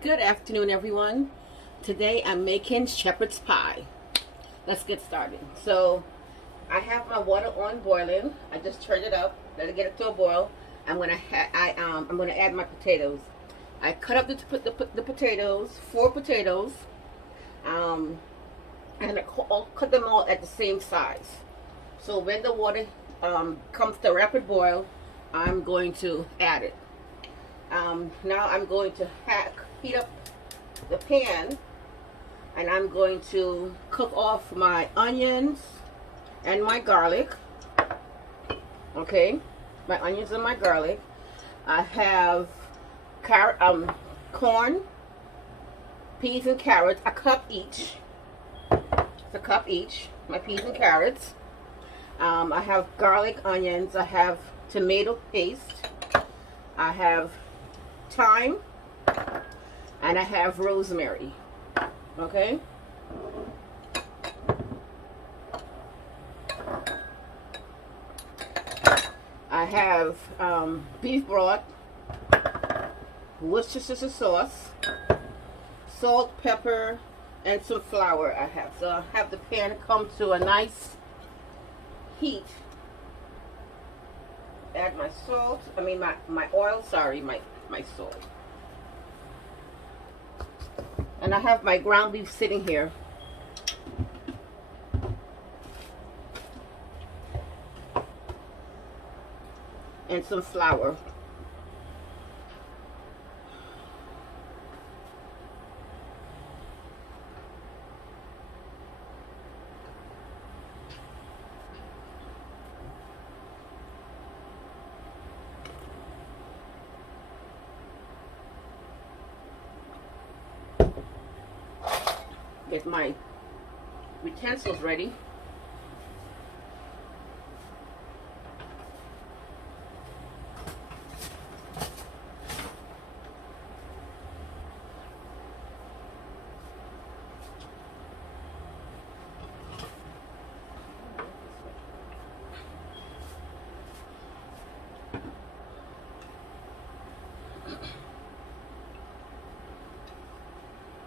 Good afternoon, everyone. Today I'm making shepherd's pie. Let's get started. So I have my water on boiling. I just turned it up. Let it get it to a boil. I'm gonna add my potatoes. I cut up the potatoes, 4 potatoes, and I'll cut them all at the same size. So when the water comes to rapid boil, I'm going to add it. Now I'm going to heat up the pan, and I'm going to cook off my onions and my garlic. Okay, my onions and my garlic. I have corn, peas and carrots, a cup each. It's a cup each. My peas and carrots. I have garlic, onions. I have tomato paste. I have thyme, and I have rosemary. Okay. I have beef broth, Worcestershire sauce, salt, pepper, and some flour. So I have the pan come to a nice heat. Add my salt. My oil. Sorry, my salt. And I have my ground beef sitting here. And some flour. Get my utensils ready.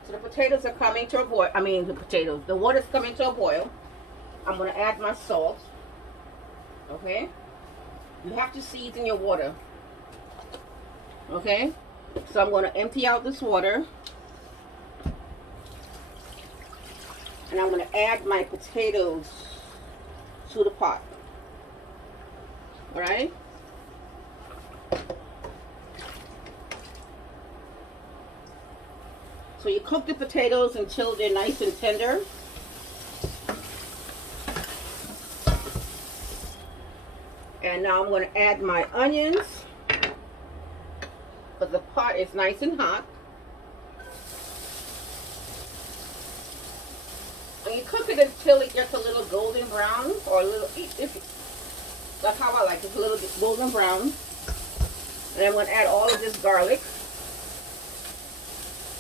So the potatoes are coming to a boil. The water's coming to a boil. I'm going to add my salt. Okay? You have to season your water. Okay? So I'm going to empty out this water. And I'm going to add my potatoes to the pot. Alright? So you cook the potatoes until they're nice and tender. And now I'm going to add my onions, but the pot is nice and hot. And you cook it until it gets a little golden brown, or a little, that's how I like it, a little bit golden brown. And I'm going to add all of this garlic.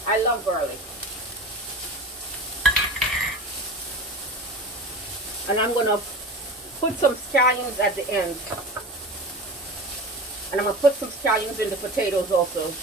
I love garlic. And I'm going to put some scallions at the end. And I'm going to put some scallions in the potatoes also.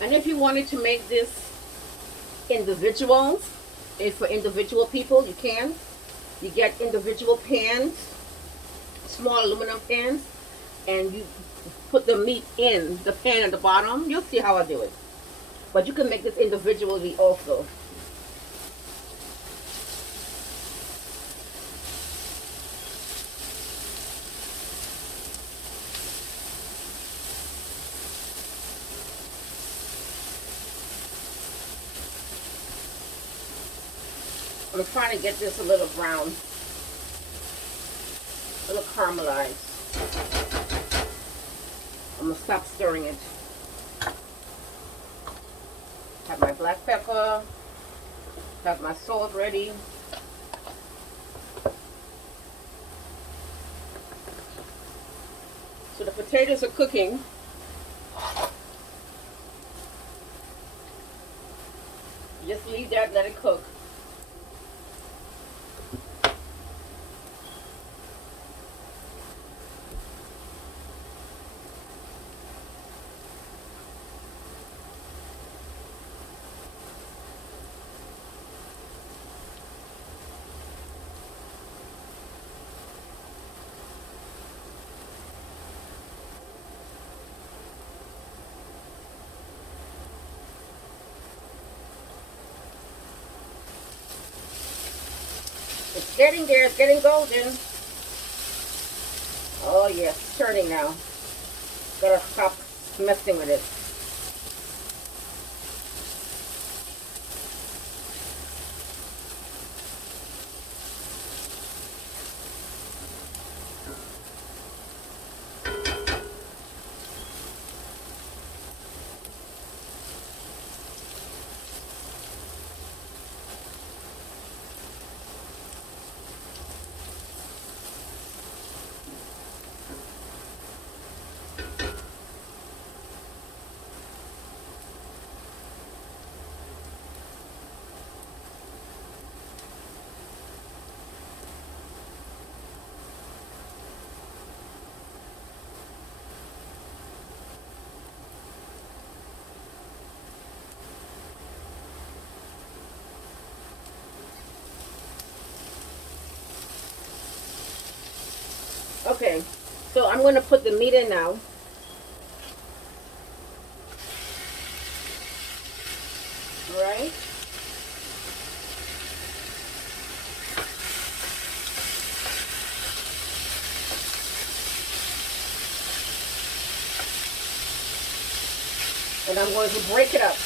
And if you wanted to make this individuals, if for individual people, you can. You get individual pans, small aluminum pans, and you put the meat in the pan at the bottom. You'll see how I do it. But you can make this individually also. I'm trying to get this a little brown, a little caramelized. I'm gonna stop stirring it. Have my black pepper, have my salt ready. So the potatoes are cooking. Just leave that, let it cook. It's getting there, it's getting golden. Oh yes, it's turning now. Gotta stop messing with it. Okay, so I'm going to put the meat in now. All right. And I'm going to break it up.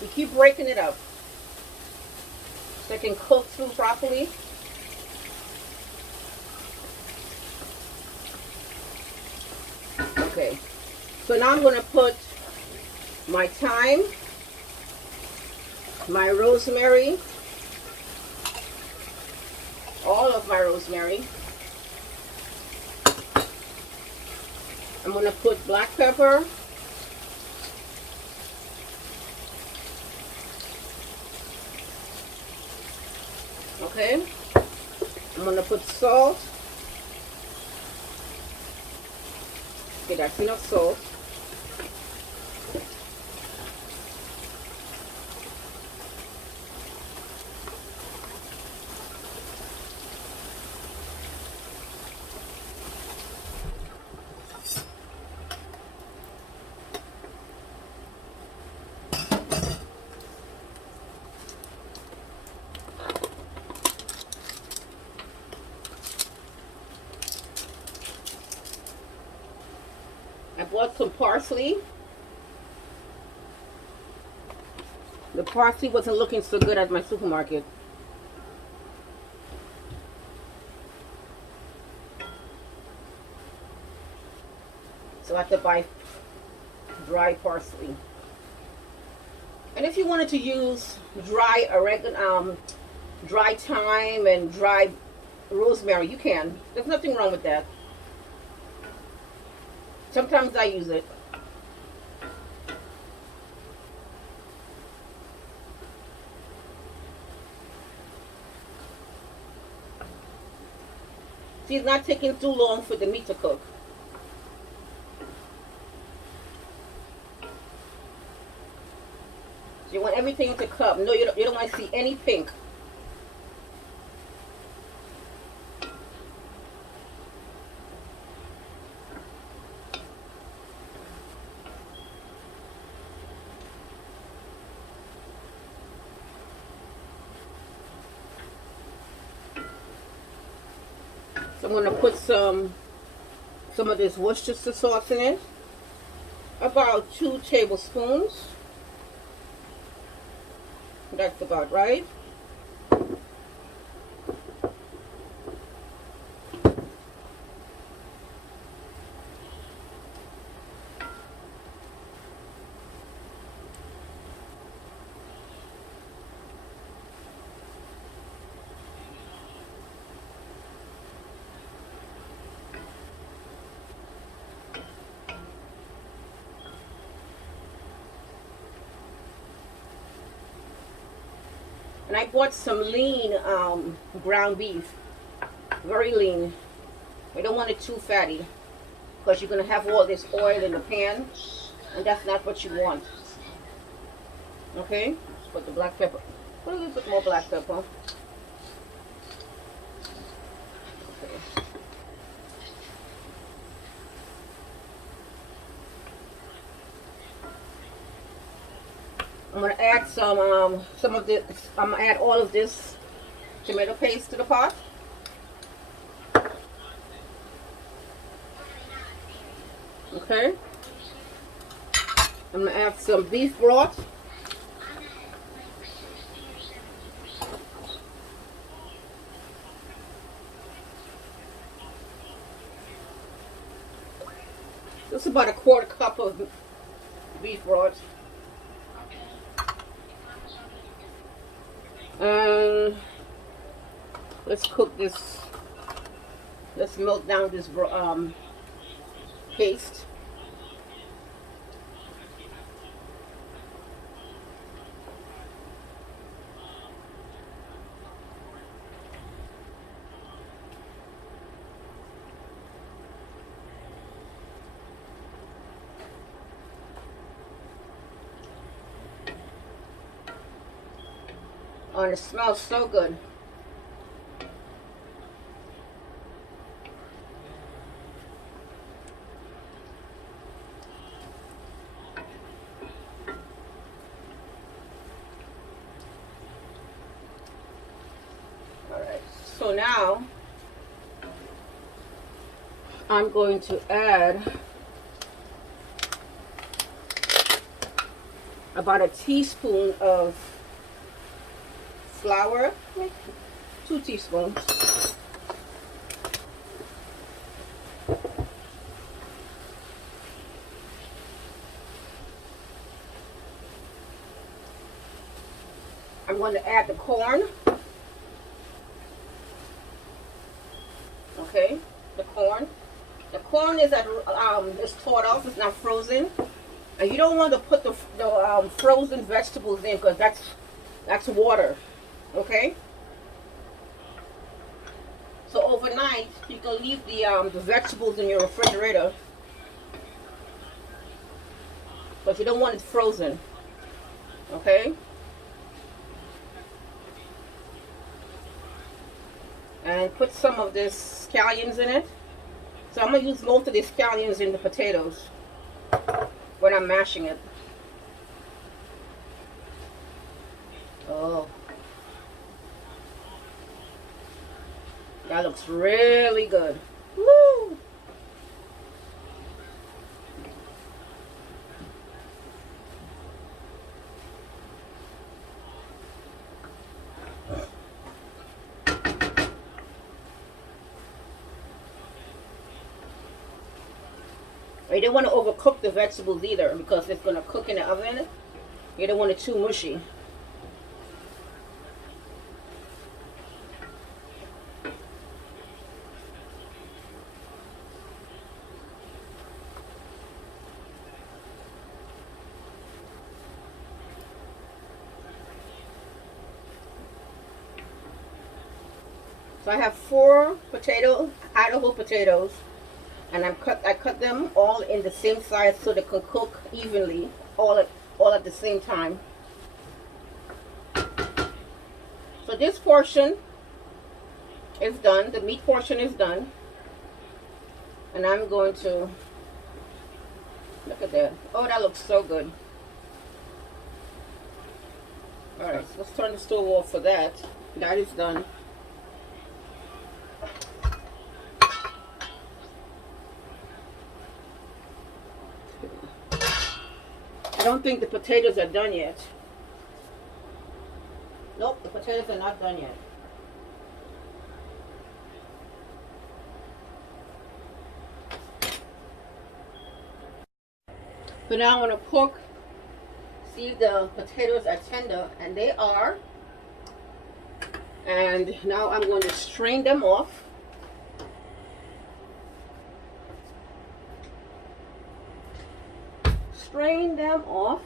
We keep breaking it up so it can cook through properly. Okay, so now I'm going to put my thyme, my rosemary, all of my rosemary. I'm going to put black pepper, Okay, I'm gonna put salt. Okay, that's enough salt. I bought some parsley. The parsley wasn't looking so good at my supermarket. So I have to buy dry parsley. And if you wanted to use dry oregano, dry thyme and dry rosemary, you can. There's nothing wrong with that. Sometimes I use it. See, it's not taking too long for the meat to cook. So you want everything to cook. No, you don't want to see any pink. So I'm going to put some of this Worcestershire sauce in it. About 2 tablespoons. That's about right. And I bought some lean ground beef, very lean. I don't want it too fatty because you're going to have all this oil in the pan, and that's not what you want. Okay, let's put the black pepper. Put a little bit more black pepper. Okay. I'm gonna add some of this. I'm gonna add all of this tomato paste to the pot. Okay. I'm gonna add some beef broth. This is about a 1/4 cup of beef broth. And let's cook this. Let's melt down this paste. Oh, and it smells so good. Alright, so now I'm going to add about a teaspoon of flour, 2 teaspoons. I'm going to add the corn. Okay, the corn. The corn is is thawed off. It's not frozen, and you don't want to put the frozen vegetables in because that's water. Okay. overnight, you can leave the vegetables in your refrigerator, but you don't want it frozen. Okay? And put some of this scallions in it. So I'm going to use most of the scallions in the potatoes when I'm mashing it. Oh. That looks really good. Woo! You don't want to overcook the vegetables either, because it's going to cook in the oven. You don't want it too mushy. So I have 4 Idaho potatoes, and I cut them all in the same size so they can cook evenly, all at the same time. So this portion is done. The meat portion is done, and I'm going to look at that. Oh, that looks so good. All right, so let's turn the stove off for that. That is done. I don't think the potatoes are done yet. Nope, the potatoes are not done yet. So now I'm going to cook, see if the potatoes are tender, and they are. And now I'm going to strain them off. Strain them off.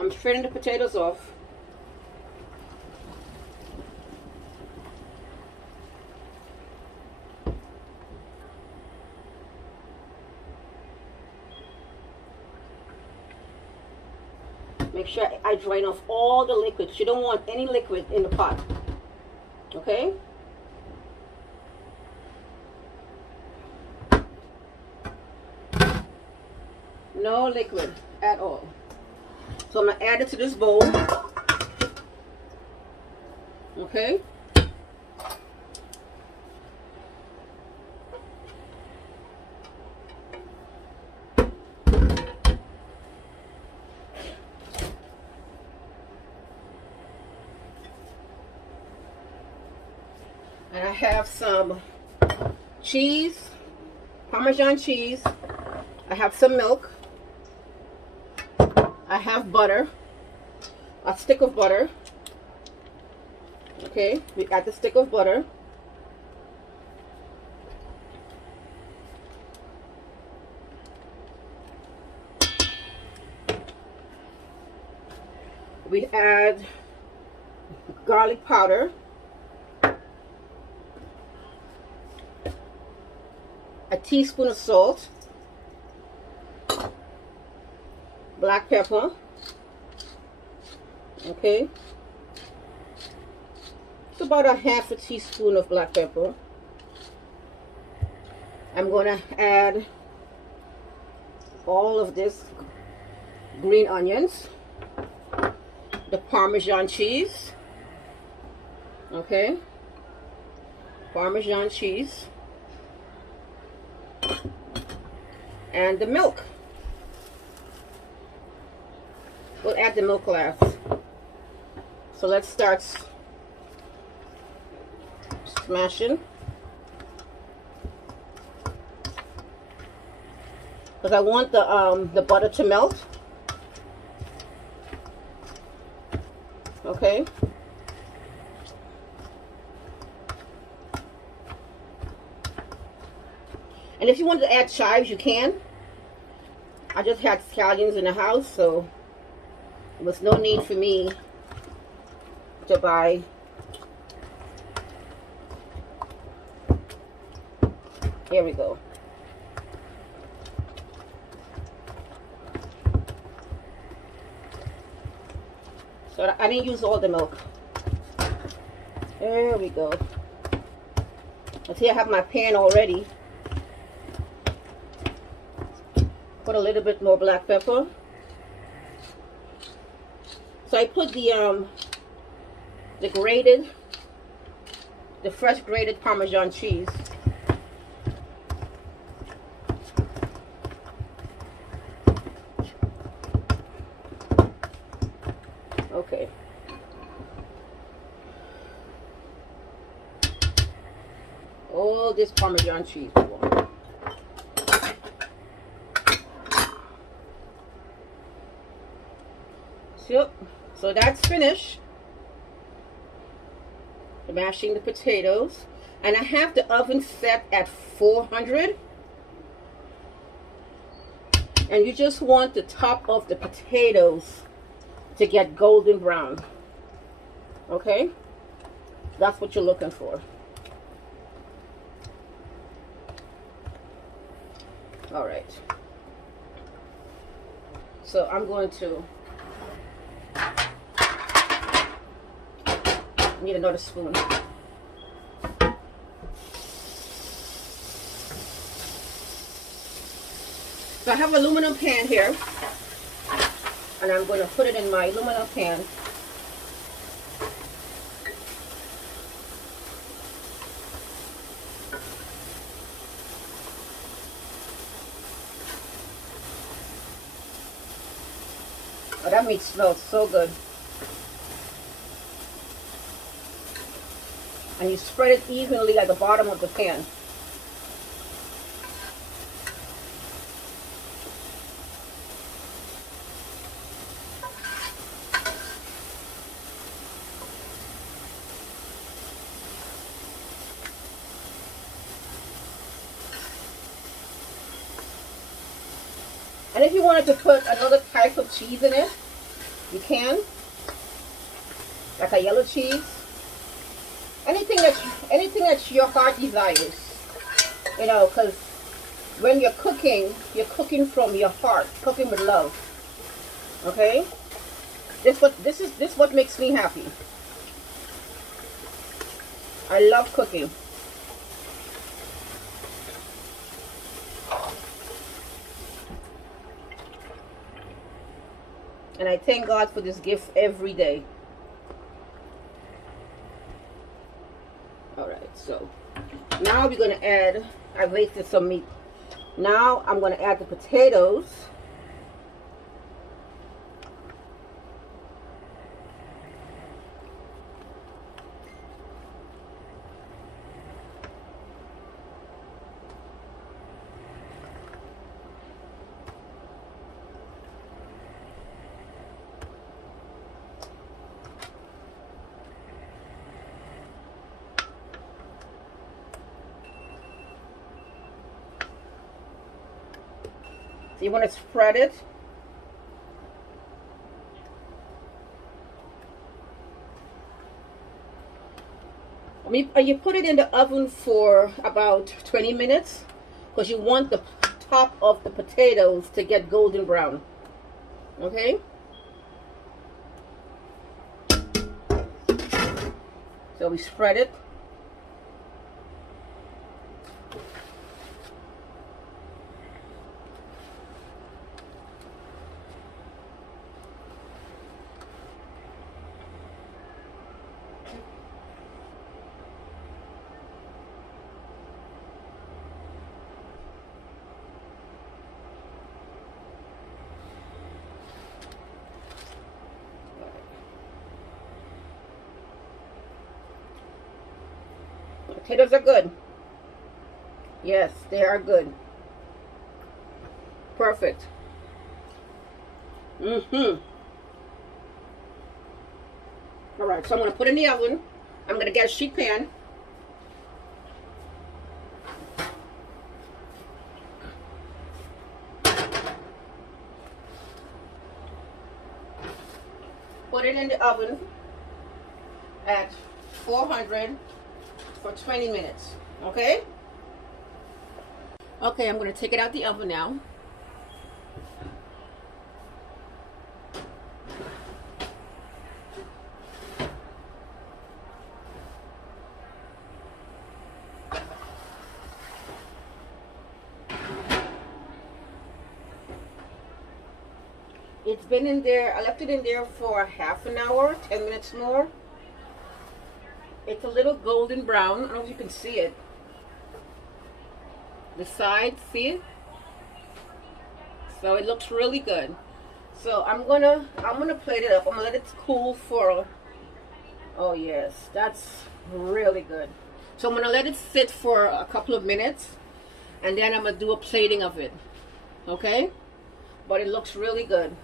I'm straining the potatoes off. Make sure I drain off all the liquids. You don't want any liquid in the pot. Okay? No liquid at all. So I'm going to add it to this bowl. Okay? And I have some cheese, Parmesan cheese. I have some milk. I have butter, a stick of butter. Okay, we got the stick of butter. We add garlic powder, a teaspoon of salt, black pepper, okay, it's about a half a teaspoon of black pepper. I'm going to add all of this green onions, the Parmesan cheese, okay, Parmesan cheese, and the milk. We'll add the milk last. So let's start smashing. because I want the butter to melt. Okay. And if you want to add chives, you can. I just had scallions in the house, so there was no need for me to buy. Here we go. So I didn't use all the milk. There we go. See, I have my pan already. Put a little bit more black pepper. So I put the fresh grated Parmesan cheese. Okay. All this Parmesan cheese. Yep. So that's finished. Mashing the potatoes. And I have the oven set at 400. And you just want the top of the potatoes to get golden brown. Okay? That's what you're looking for. Alright. So I'm going to need another spoon. So I have an aluminum pan here, and I'm going to put it in my aluminum pan. Oh, that meat smells so good. And you spread it evenly at the bottom of the pan. And if you wanted to put another type of cheese in it, you can. Like a yellow cheese. Anything that your heart desires. You know, because when you're cooking from your heart, cooking with love. Okay? This what makes me happy. I love cooking. And I thank God for this gift every day. Alright, so now we're going to add, I wasted some meat. Now I'm going to add the potatoes. So you want to spread it. You put it in the oven for about 20 minutes because you want the top of the potatoes to get golden brown. Okay? So we spread it. Potatoes are good. Yes, they are good. Perfect. All right, so I'm going to put it in the oven. I'm going to get a sheet pan. Put it in the oven at 400 for 20 minutes. Okay? Okay, I'm going to take it out the oven now. It's been in there, I left it in there for half an hour, 10 minutes more. It's a little golden brown. I don't know if you can see it. The sides, see it? So it looks really good. So I'm gonna plate it up. I'm gonna let it cool for, oh yes, that's really good. So I'm gonna let it sit for a couple of minutes, and then I'm gonna do a plating of it. Okay? But it looks really good.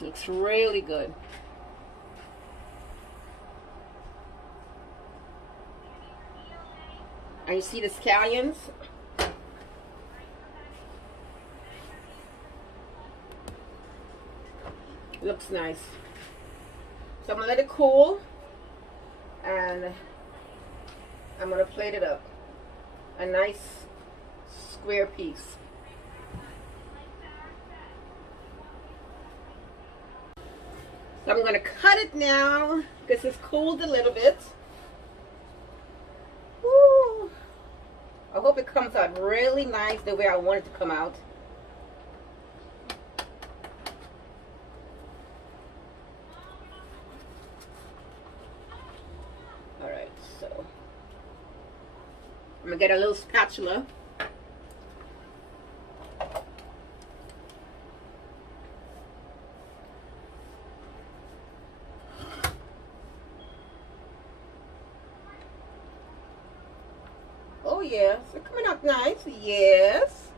Looks really good. And you see the scallions? Looks nice. So I'm gonna let it cool, and I'm gonna plate it up. A nice square piece. So I'm going to cut it now because it's cooled a little bit. Woo. I hope it comes out really nice the way I want it to come out. Alright, so I'm going to get a little spatula. Oh yes, it's coming out nice. Yes,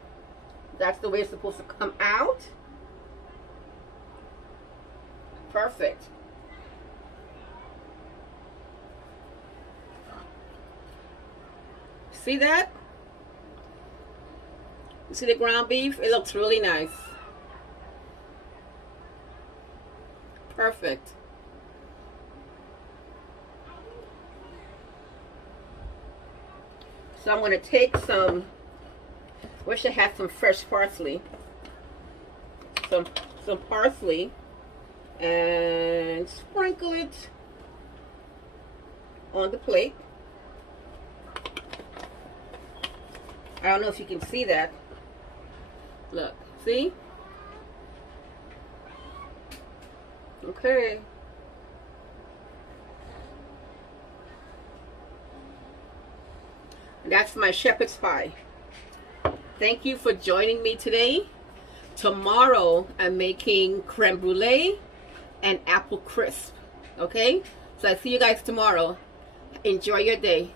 that's the way it's supposed to come out. Perfect. See that? You see the ground beef? It looks really nice. Perfect. So I'm going to take some, wish I had some fresh parsley. Some parsley, and sprinkle it on the plate. I don't know if you can see that. Look, see? Okay. That's my shepherd's pie. Thank you for joining me today. Tomorrow I'm making creme brulee and apple crisp. Okay? So I see you guys tomorrow. Enjoy your day.